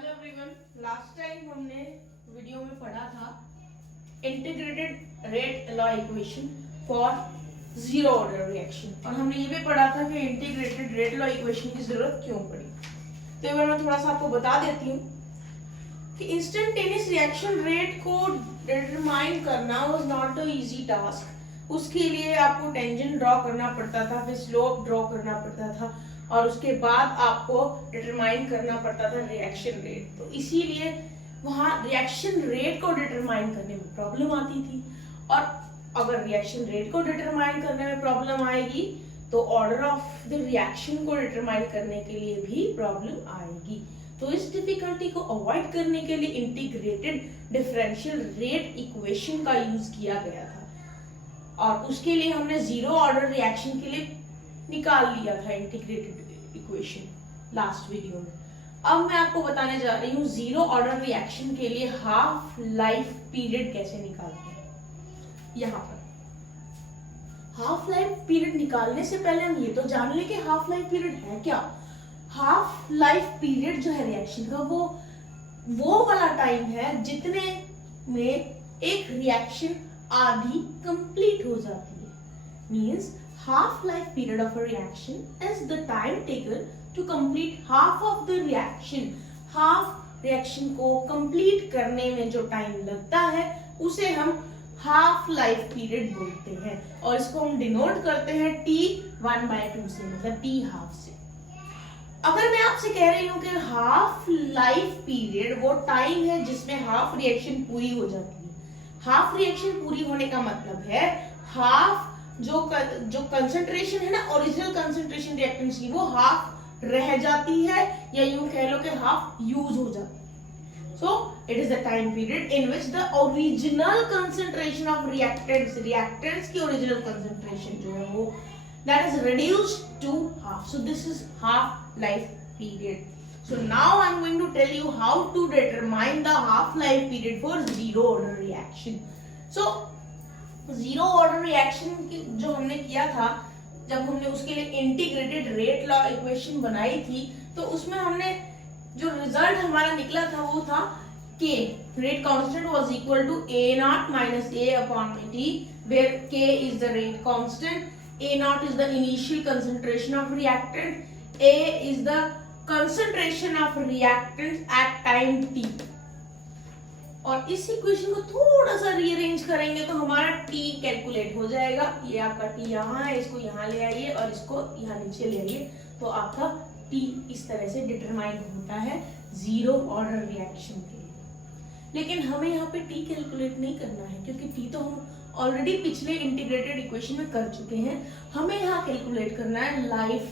Hello everyone, last time हमने video में पढ़ा था integrated rate law equation for zero order reaction और हमने ये भी पढ़ा था कि इंटीग्रेटेड रेट लॉ इक्वेशन की जरूरत क्यों पड़ी। तो एक बार मैं थोड़ा सा आपको बता देती हूँ कि इंस्टेंटेनियस रिएक्शन रेट को डिटरमाइन करना was not a easy task. उसके लिए आपको टेंजेंट ड्रॉ करना पड़ता था, फिर स्लोप ड्रॉ करना पड़ता था और उसके बाद आपको डिटरमाइन करना पड़ता था रिएक्शन रेट। तो इसीलिए वहां रिएक्शन रेट को डिटरमाइन करने में प्रॉब्लम आती थी और अगर रिएक्शन रेट को डिटरमाइन करने में प्रॉब्लम आएगी तो ऑर्डर ऑफ द रिएक्शन को डिटरमाइन करने के लिए भी प्रॉब्लम आएगी। तो इस डिफिकल्टी को अवॉइड करने के लिए इंटीग्रेटेड डिफरेंशियल रेट इक्वेशन का यूज किया गया था और उसके लिए हमने जीरो ऑर्डर रिएक्शन के लिए निकाल लिया था इंटीग्रेटेड इक्वेशन लास्ट वीडियो में। अब मैं आपको बताने जा रही हूँ जीरो ऑर्डर रिएक्शन के लिए हाफ लाइफ पीरियड कैसे निकालते हैं। यहाँ पर हाफ लाइफ पीरियड निकालने से पहले हम ये तो जान लें कि हाफ लाइफ पीरियड है क्या। हाफ लाइफ पीरियड जो है रिएक्शन का वो वाला टाइम है जितने में एक रिएक्शन आधी कंप्लीट हो जाती है। Means half life period of a reaction is the time taken to complete half of the reaction. half reaction को complete करने में जो टाइम लगता है उसे हम half life period बोलते हैं और इसको हम डिनोट करते हैं T1/2 से, मतलब T half से। अगर मैं आपसे कह रही हूँ कि हाफ लाइफ पीरियड वो टाइम है जिसमें हाफ रिएक्शन पूरी हो जाती है। हाफ रिएक्शन पूरी होने का मतलब है हाफ जो कंसंट्रेशन है ना, ओरिजिनल कंसंट्रेशन रिएक्टेंट्स की वो हाफ रह जाती है या यूं कह लो कि हाफ यूज हो जाती है। So it is the time period in which the original concentration of reactants की ओरिजिनल कंसंट्रेशन जो है वो that is reduced to half. So this is half life period. So now I'm going to tell you how to determine the half life period for zero order reaction. So zero order reaction जो हमने किया था, जब हमने उसके लिए integrated rate law equation बनाई थी तो उसमें हमने जो रिजल्ट हमारा निकला था वो था के rate constant was equal to A0 minus A upon T, where K is the rate constant, A0 is the initial concentration of reactant, A is the concentration of reactant at time T। और इस equation को थोड़ा सा rearrange करेंगे तो हमारा T calculate हो जाएगा। ये आपका T यहाँ है, इसको यहाँ ले आइए और इसको यहाँ नीचे ले आइए तो आपका T इस तरह से डिटरमाइन होता है जीरो ऑर्डर रिएक्शन के लिए। लेकिन हमें यहाँ पे T कैलकुलेट नहीं करना है क्योंकि T तो हम ऑलरेडी पिछले इंटीग्रेटेड इक्वेशन में कर चुके हैं। हमें यहाँ कैलकुलेट करना है life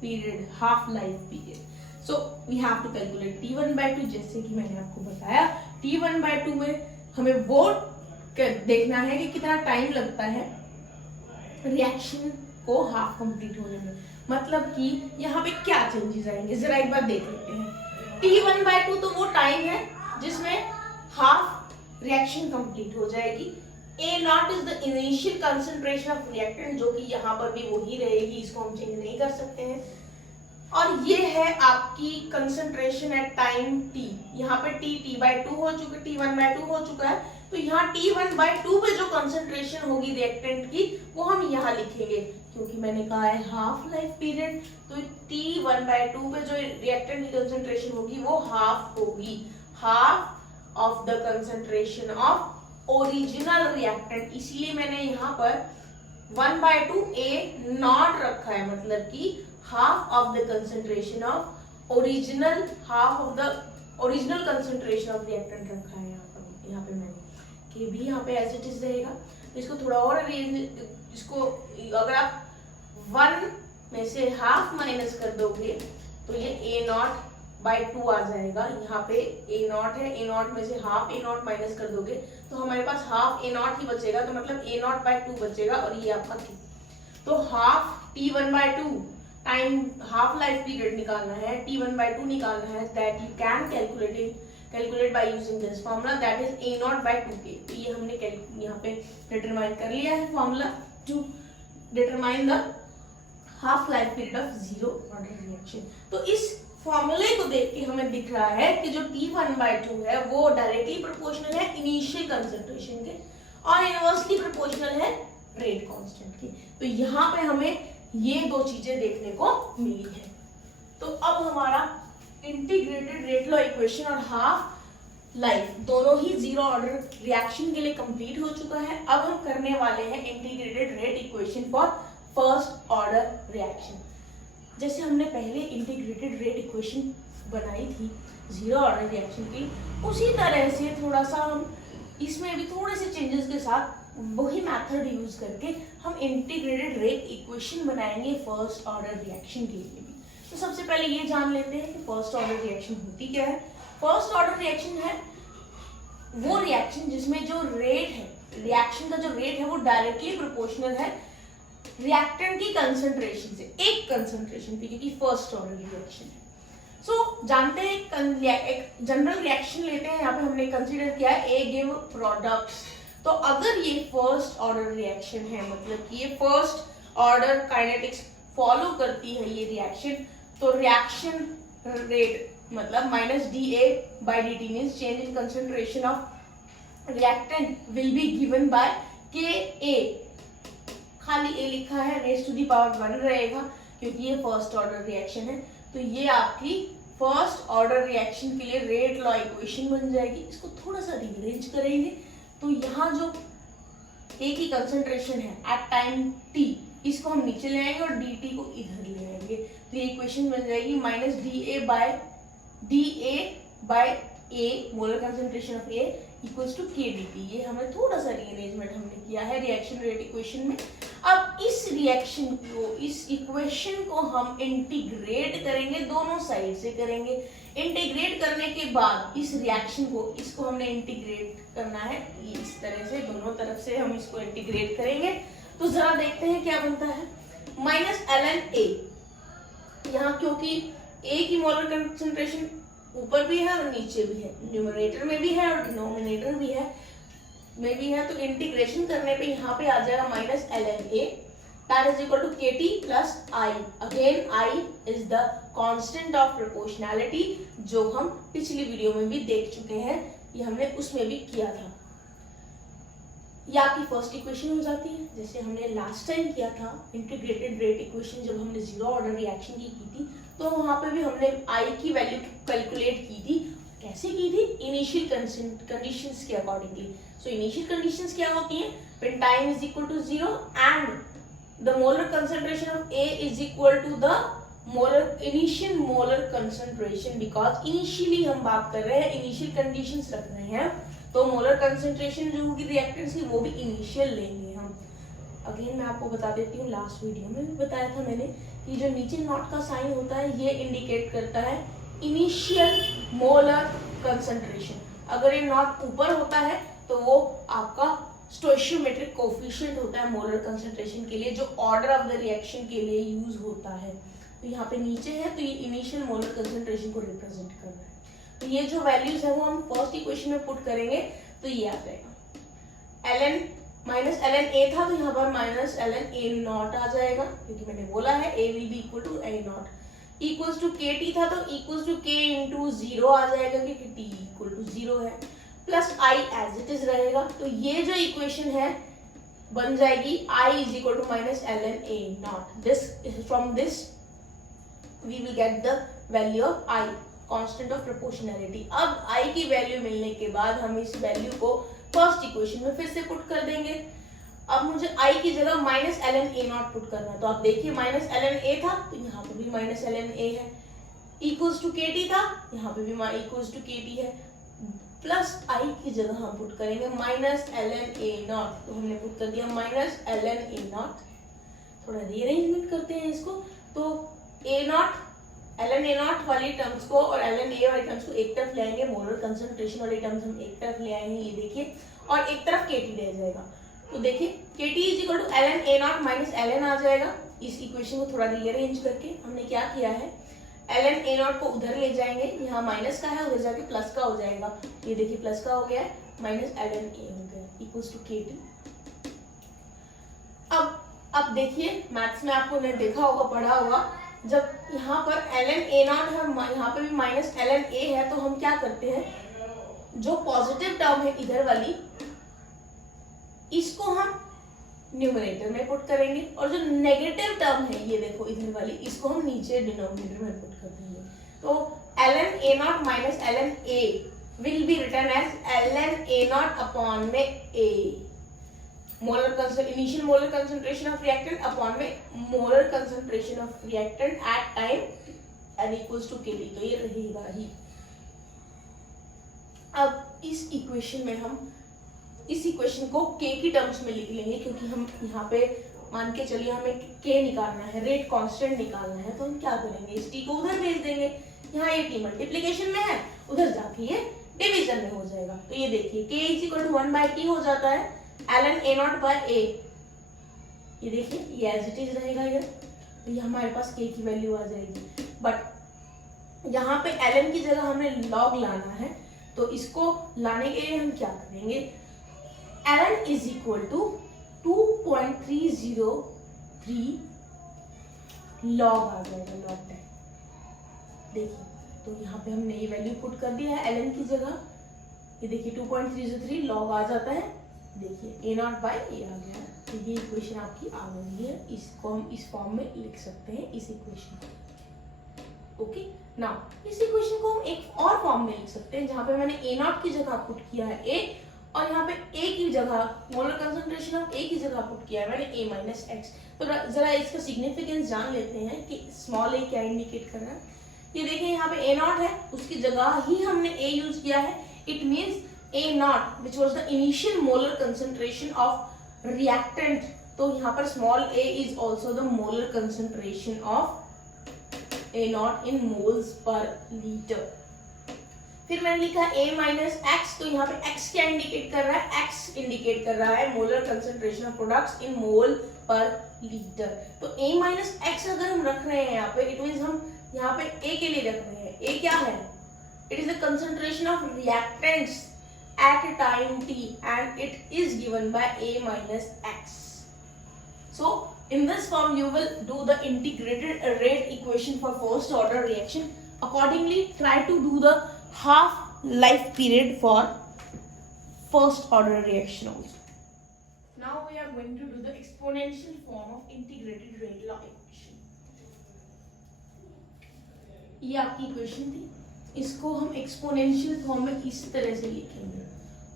period, half life period. So we have to calculate T1/2 जैसे कि मैंने आपको बताया। T1/2 में हमें वो देखना है कि कितना टाइम लगता है रिएक्शन को हाफ कंप्लीट होने में। मतलब कि यहाँ पे क्या चेंजेस आएंगे जरा एक बार देख लेते हैं। T1/2 तो वो टाइम है जिसमें हाफ रिएक्शन कंप्लीट हो जाएगी। A0 is the initial concentration of reactant जो कि यहाँ पर भी वही रहेगी, इसको हम चेंज नहीं कर सकते हैं। और ये है आपकी कंसंट्रेशन एट टाइम T। यहाँ पे T/2 हो चुका है, T1/2 हो चुका है, तो यहाँ T1/2 पे जो कंसंट्रेशन होगी रिएक्टेंट की वो हम यहाँ लिखेंगे क्योंकि मैंने कहा है हाफ लाइफ पीरियड। तो T1/2 पे जो रिएक्टेंट की कंसंट्रेशन होगी वो हाफ होगी, half of the concentration of original reactant. इसीलिए मैंने यहाँ पर 1/2 A0 रखा है, मतलब कि half of the concentration of original, half of the original concentration of reactant रखा है यहाँ पे मैंने के भी यहाँ पे as it is रहेगा। इसको थोड़ा और इसको अगर आप 1 में से हाफ माइनस कर दोगे तो ये A0/2 आ जाएगा। यहाँ पे A0 है, A0 में से हाफ A0 माइनस कर दोगे तो हमारे पास हाफ A0 ही बचेगा, तो मतलब A0/2 बचेगा और ये आपका तो half T1/2 time half life period निकालना है, T1/2 निकालना है, that you can calculate by using this formula that is A0/2K। तो ये हमने यहाँ पे डिटरमाइन कर लिया है formula to determine the half life period of zero order reaction. तो इस फॉर्मूले को देख के हमें दिख रहा है कि जो T1/2 है वो डायरेक्टली प्रोपोर्शनल है इनिशियल कंसंट्रेशन के और इनवर्सली प्रोपोर्शनल है रेट कांस्टेंट की। तो यहाँ पे हमें ये दो चीजें देखने को मिली है। तो अब हमारा इंटीग्रेटेड रेट लॉ इक्वेशन और हाफ लाइफ दोनों ही जीरो ऑर्डर रिएक्शन के लिए कंप्लीट हो चुका है। अब हम करने वाले हैं integrated rate equation for first order reaction. जैसे हमने पहले इंटीग्रेटेड रेट इक्वेशन बनाई थी जीरो ऑर्डर रिएक्शन की, उसी तरह से थोड़ा सा हम इसमें भी थोड़े से चेंजेस के साथ वही मेथड यूज करके हम इंटीग्रेटेड रेट इक्वेशन बनाएंगे फर्स्ट ऑर्डर रिएक्शन के लिए भी। तो सबसे पहले ये जान लेते हैं कि फर्स्ट ऑर्डर रिएक्शन होती क्या है। फर्स्ट ऑर्डर रिएक्शन है वो रिएक्शन जिसमें जो रेट है, रिएक्शन का जो रेट है वो डायरेक्टली प्रोपोर्शनल है रिएक्टेंट की कंसंट्रेशन से, एक कंसंट्रेशन पे, क्योंकि फर्स्ट ऑर्डर रिएक्शन है। सो जानते हैं एक जनरल रिएक्शन लेते हैं। यहाँ पे हमने कंसीडर किया है ए गिव प्रोडक्ट्स। तो अगर ये फर्स्ट ऑर्डर रिएक्शन है, मतलब कि ये फर्स्ट ऑर्डर काइनेटिक्स फॉलो करती है ये रिएक्शन, तो रिएक्शन रेट मतलब -dA/dt means change in concentration of reactant will be given by Ka। खाली a लिखा है, रेज़ टू द पावर 1 रहेगा क्योंकि ये फर्स्ट ऑर्डर रिएक्शन है। तो ये आपकी फर्स्ट ऑर्डर रिएक्शन के लिए रेट लॉ इक्वेशन बन जाएगी। इसको थोड़ा सा रीअरेंज करेंगे तो यहाँ जो A की कंसंट्रेशन है एट टाइम t, इसको हम नीचे ले आएंगे और dt को इधर ले आएंगे। तो ये इक्वेशन बन जाएगी -dA/A molar concentration of A equals to kdt। ये हमें थोड़ा सा रीअरेंजमेंट हमने किया है रिएक्शन रेट इक्वेशन में। अब इस रिएक्शन को, इस इक्वेशन को हम इंटीग्रेट करेंगे, दोनों साइड से करेंगे। इंटीग्रेट करने के बाद इस रिएक्शन को, इसको हमने इंटीग्रेट करना है इस तरह से, दोनों तरफ से हम इसको इंटीग्रेट करेंगे। तो जरा देखते हैं क्या बनता है। -ln A, यहाँ क्योंकि A की मोलर कंसंट्रेशन ऊपर भी है और नीचे भी है, न्यूमरेटर में भी है और डिनोमिनेटर भी है तो इंटीग्रेशन करने पे यहाँ पे आ जाएगा -ln A that is equal to Kt plus I। Again I is the constant of proportionality जो हम पिछली वीडियो में भी देख चुके हैं, ये हमने उसमें भी किया था। ये आपकी फर्स्ट इक्वेशन हो जाती है, जैसे हमने लास्ट टाइम किया था इंटीग्रेटेड रेट इक्वेशन जब हमने जीरो ऑर्डर रिएक्शन की थी। तो वहां पे भी हमने I की वैल्यू कैलकुलेट की थी। कैसे की थी? इनिशियल कंडीशंस के अकॉर्डिंगली। सो इनिशियल कंडीशंस क्या होती हैं? When time is equal to 0 and the molar concentration of A is equal to the initial molar concentration, because initially हम बात कर रहे हैं, इनिशियल कंडीशंस रख रहे हैं, तो मोलर कंसंट्रेशन जो होगी रिएक्टेंट्स की वो भी इनिशियल लेंगे हम। अगेन मैं आपको बता देती हूँ, लास्ट वीडियो में भी बताया था मैंने कि जो नीचे नॉट का साइन होता है ये इंडिकेट करता है इनिशियल मोलर कंसंट्रेशन। अगर ये नॉट ऊपर होता है तो वो आपका स्टोइशियोमेट्रिक कोफिशिएंट होता है मोलर कंसंट्रेशन के लिए, जो ऑर्डर ऑफ द रिएक्शन के लिए यूज होता है। तो यहाँ पे नीचे है तो ये इनिशियल मोलर कंसंट्रेशन को रिप्रेजेंट कर रहा है। तो ये जो वैल्यूज है वो हम फर्स्ट इक्वेशन में पुट करेंगे तो ये आ जाएगा। ln A था तो यहाँ पर -ln A0 आ जाएगा, क्योंकि मैंने बोला है A will be equal to A0। Equals to Kt था तो इक्वल्स टू K इंटू 0 आ जाएगा क्योंकि T इक्वल टू 0 है, plus I as it is रहेगा। तो ये जो इक्वेशन है बन जाएगी I is equal to -ln A0। This from this we will get the value of I, constant of proportionality. अब I की वैल्यू मिलने के बाद हम इस वैल्यू को फर्स्ट इक्वेशन में फिर से पुट कर देंगे। अब मुझे I की जगह -ln A0 पुट करना है, तो आप देखिए -ln A था तो यहाँ पे भी -ln A है, इक्वल्स टू Kt था यहाँ पे भी इक्वल्स टू Kt है, प्लस I की जगह हम पुट करेंगे -ln A0, तो हमने पुट कर दिया -ln A0। थोड़ा रीअरेंजमेंट करते हैं इसको, तो ln A0 वाली टर्म्स को और ln A वाली टर्म्स को एक तरफ ले आएंगे, मोलर कंसंट्रेशन वाली टर्म्स हम एक तरफ ले आएंगे, ये देखिए, और एक तरफ Kt रह जाएगा। तो देखिए Kt is equal to ln A0 minus ln आ जाएगा। इस इक्वेशन को थोड़ा रीअरेंज करके हमने क्या किया है, ln A0 को उधर ले जाएंगे, यहाँ माइनस का है उधर जाके प्लस का हो जाएगा, ये देखिए प्लस का हो गया है, माइनस ln A हो गया इक्वल्स टू Kt। अब देखिए मैथ्स में आपको ने देखा होगा, पढ़ा होगा जब यहाँ पर ln a नॉट है, यहाँ पे भी माइनस ln a है, तो हम क्या करते हैं, जो पॉजिटिव टर्म है इधर वाली, इसको हम न्यूमरेटर में पुट करेंगे, और जो नेगेटिव टर्म है ये देखो इधर वाली, इसको हम नीचे डिनोमिनेटर में पुट कर देंगे। तो ln a naught minus ln a will be written as ln a naught upon में a, initial molar concentration of reactant upon में molar concentration of reactant at time n equals to kd, तो ये रहेगा ही। अब इस equation में हम इस इक्वेशन को k की टर्म्स में लिख लेंगे, क्योंकि हम यहाँ पे मान के चलिए हमें k निकालना है, रेट कांस्टेंट निकालना है, तो हम क्या करेंगे, इस t को उधर भेज देंगे। यहाँ ये t मल्टीप्लिकेशन में है, उधर जाके ये डिवीजन में हो जाएगा। तो ये देखिए k is equal to 1/t हो जाता है ln a naught by a, ये देखिए ये एज इट इज रहेगा इधर, तो ये हमारे पास k की वैल्यू आ जाएगी। बट यहाँ पे ln की जगह हमने log लाना है, तो इसको लाने के लिए हम क्या करेंगे, ln is equal to 2.303 log आ जाएगा, log 10। देखिए तो यहाँ पे हमने ये वैल्यू पुट कर दिया है ln की जगह, ये देखिए 2.303 log आ जाता है, देखिए a नॉट बाय a आ गया। तो ये इक्वेशन आपकी आ गई है, इसको हम इस फॉर्म में लिख सकते हैं, इस इक्वेशन को। ओके, नाउ इस इक्वेशन को हम एक और फॉर्म में लिख सकते हैं, जहाँ पे मैंने a नॉट की जगह पुट किया है a, और यहाँ पे a की जगह मोलर कंसंट्रेशन ऑफ a की जगह पुट किया है मैंने a माइनस एक्स। तो जरा इसका सिग्निफिकेंस जान लेते हैं कि स्मॉल a क्या इंडिकेट कर रहा है। ये देखिए यहाँ पे a नॉट है, उसकी जगह ही हमने a यूज किया है, it means a not which was the initial molar concentration of reactant, तो यहाँ पर small a is also the molar concentration of a not in moles per litre. फिर मैंने लिखा a माइनस एक्स, तो यहाँ पे x क्या इंडिकेट कर रहा है, x इंडिकेट कर रहा है molar concentration of products in mole per litre. तो a माइनस एक्स अगर हम रख रहे हैं यहाँ पे, इट मीन्स हम यहाँ पे a के लिए रख रहे हैं, a क्या है, it is the concentration of reactants at time t and it is given by a minus x. So in this form you will do the integrated rate equation for first order reaction. Accordingly try to do the half life period for first order reaction also. Now we are going to do the exponential form of integrated rate law equation. ये आपकी equation थी, इसको हम exponential form में इस तरह से लिखेंगे,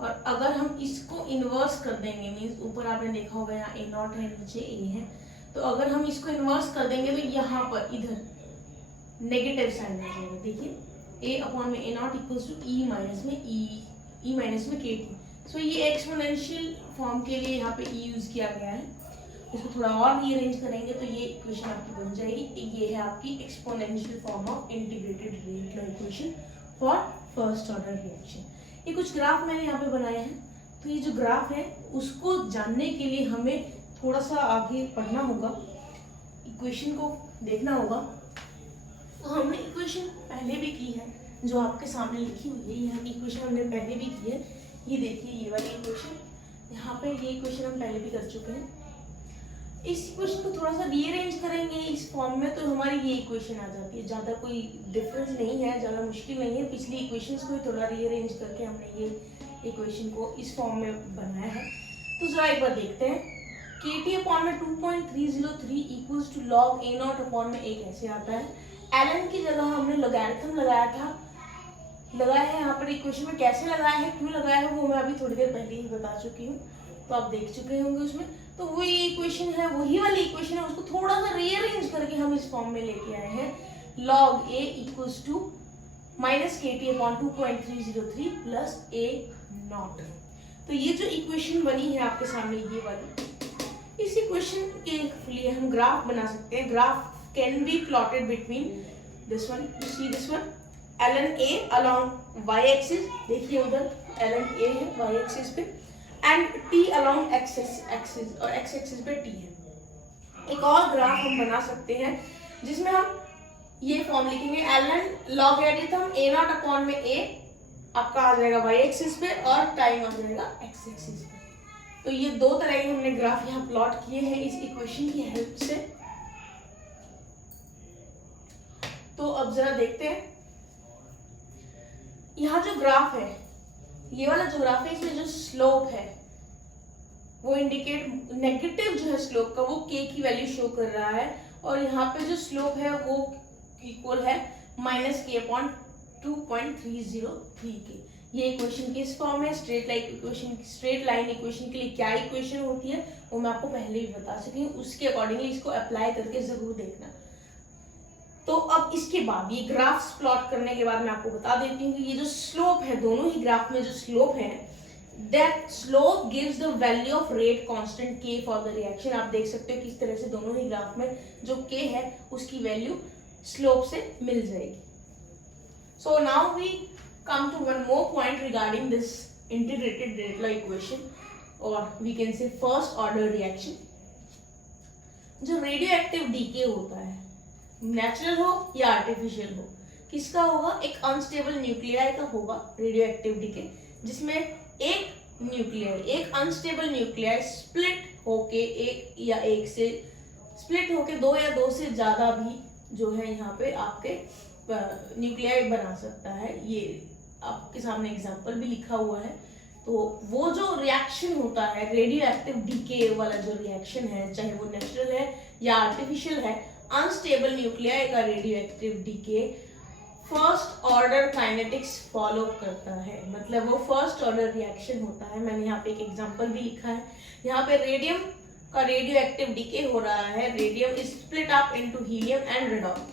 और अगर हम इसको इन्वर्स कर देंगे, मीन्स ऊपर आपने देखा होगा यहाँ a नॉट है, नीचे a है, तो अगर हम इसको इन्वर्स कर देंगे तो यहाँ पर इधर नेगेटिव साइन आ जाएगा। देखिए a अपॉन में a naught equals to e minus में e माइनस में kt। सो ये एक्सपोनेंशियल फॉर्म के लिए यहाँ पे e यूज किया गया है, इसको थोड़ा और रीअरेंज करेंगे तो ये इक्वेशन आपकी बन जाएगी। ये है आपकी exponential form of integrated rate law equation for first order reaction. ये कुछ ग्राफ मैंने यहाँ पे बनाए हैं, तो ये जो ग्राफ है उसको जानने के लिए हमें थोड़ा सा आगे पढ़ना होगा, इक्वेशन को देखना होगा। तो हमने इक्वेशन पहले भी की है, जो आपके सामने लिखी हुई है, यहाँ की इक्वेशन हमने पहले भी की है। ये देखिए ये वाली इक्वेशन, यहाँ पे ये इक्वेशन हम पहले भी कर चुके हैं। इस इक्वेशन को थोड़ा सा रीअरेंज करेंगे इस फॉर्म में, तो हमारी ये इक्वेशन आ जाती है। ज़्यादा कोई डिफरेंस नहीं है, ज़्यादा मुश्किल नहीं है। पिछली इक्वेशंस को ही थोड़ा रीअरेंज करके हमने ये इक्वेशन को इस फॉर्म में बनाया है। तो जरा एक बार देखते हैं, kt अपॉन में 2.303 equals to log a naught upon में a कैसे आता है। ln की जगह हमने लॉगरिथम लगाया था, लगाया है यहाँ पर इक्वेशन में। कैसे लगाया है, क्यों लगाया है, वो मैं अभी थोड़ी देर पहले ही बता चुकी हूँ, तो आप देख चुके होंगे उसमें। तो वही इक्वेशन है, वही वाली इक्वेशन है, उसको थोड़ा सा रीअरेंज करके हम इस फॉर्म में लेके आए हैं। Log a equals to minus kt upon 2.303 plus a naught. तो ये जो इक्वेशन बनी है आपके सामने, ये वाली, इस इक्वेशन के लिए हम ग्राफ बना सकते हैं। Graph can be plotted between this one, you see this one, ln a along y axis, देखिए उधर ln a है y एक्सिस पे, and t along x axis, और x एक्सिस पे t है। एक और ग्राफ हम बना सकते हैं जिसमें हम ये फॉर्म लिखेंगे, ln logarithm a naught upon में a आपका आ जाएगा y एक्सिस पे, और टाइम आ जाएगा x एक्सिस पे। तो ये दो तरह के हमने ग्राफ यहाँ प्लॉट किए हैं इस इक्वेशन की हेल्प से। तो अब जरा देखते हैं, यहाँ जो ग्राफ है, ये वाला जो ग्राफ है, इसमें जो स्लोप है वो इंडिकेट नेगेटिव जो है स्लोप का, वो k की वैल्यू शो कर रहा है, और यहाँ पे जो स्लोप है वो इक्वल है -k/2.303 के। ये इक्वेशन किस फॉर्म है? स्ट्रेट लाइन इक्वेशन के लिए क्या इक्वेशन होती है वो मैं आपको पहले ही बता चुकी हूँ, उसके अकॉर्डिंगली इसको अप्लाई करके जरूर देखना। तो अब इसके बाद ये ग्राफ्स प्लॉट करने के बाद मैं आपको बता देती हूँ कि ये जो स्लोप है, दोनों ही ग्राफ में जो स्लोप है, that slope gives the value of rate constant k for the reaction. आप देख सकते हो किस तरह से दोनों ही ग्राफ में जो k है उसकी वैल्यू स्लोप से मिल जाएगी। So now we come to one more point regarding this integrated rate law equation, or we can say first order reaction। जो रेडियोएक्टिव डीके होता है, नेचुरल हो या आर्टिफिशियल हो, किसका होगा? एक अनस्टेबल न्यूक्लियाई का होगा रेडियोएक्टिव डीके, जिसमें एक अनस्टेबल न्यूक्लियाई स्प्लिट होके एक से स्प्लिट होके दो या दो से ज्यादा भी जो है यहाँ पे आपके न्यूक्लियाई बना सकता है। ये आपके सामने एग्जांपल भी लिखा हुआ है। तो वो जो रिएक्शन होता है, रेडियोएक्टिव डीके वाला जो रिएक्शन है, चाहे वो नेचुरल है या आर्टिफिशियल है, अनस्टेबल न्यूक्लियाई का radioactive decay first order kinetics follow करता है, मतलब वो फर्स्ट ऑर्डर रिएक्शन होता है। मैंने यहाँ पे एक एग्जांपल भी लिखा है। यहाँ पे रेडियम का रेडियोएक्टिव डीके हो रहा है, radium is split up into helium and radon.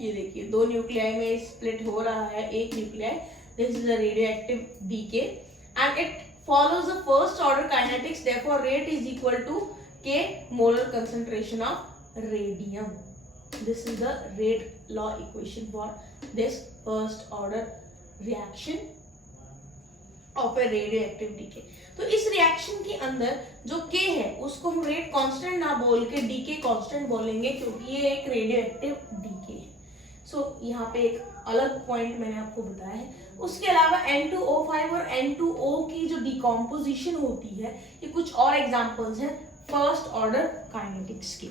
ये देखिए दो न्यूक्लियाई में स्प्लिट हो रहा है एक nuclei. This is a radioactive decay and it follows the first order kinetics, therefore rate is equal to K molar concentration of radium. This is the rate law equation for this first order reaction of a radioactive decay। तो इस reaction के अंदर जो K है उसको हम rate constant ना बोल के डीके कांस्टेंट बोलेंगे, क्योंकि ये एक रेडियोएक्टिव डीके है। सो यहाँ पे एक अलग पॉइंट मैंने आपको बताया है। उसके अलावा N2O5 और N2O की जो डिकम्पोजिशन होती है, ये कुछ और एग्जांपल्स हैं फर्स्ट ऑर्डर काइनेटिक्स के।